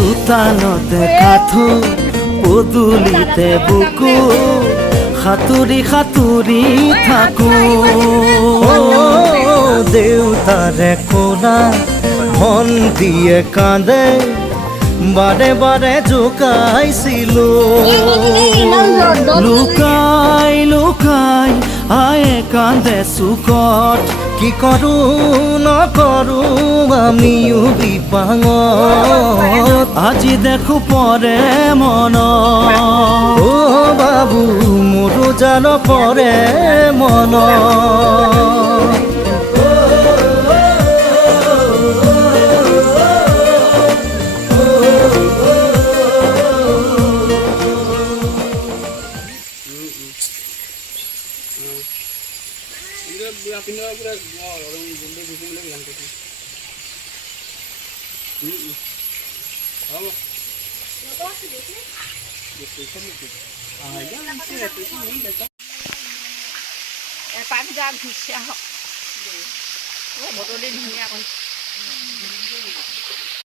চোতালতে কাঠো পদূলিতে বুকু সাঁতুৰি সাঁতুৰি থাকো দেউতাৰে ক'লা ভণ্টিয়ে কান্দে বাৰে বাৰে জোকাইছিলো লুকাই লুকাই আয়ে কান্দে চুকত কি কৰো নকৰো আমিও বিপাঙত আজি দেখো পৰে মন অ বাবু মোৰো জান পৰে মন পানী যাম ঘুচি আহক বতৰটো ধুনীয়া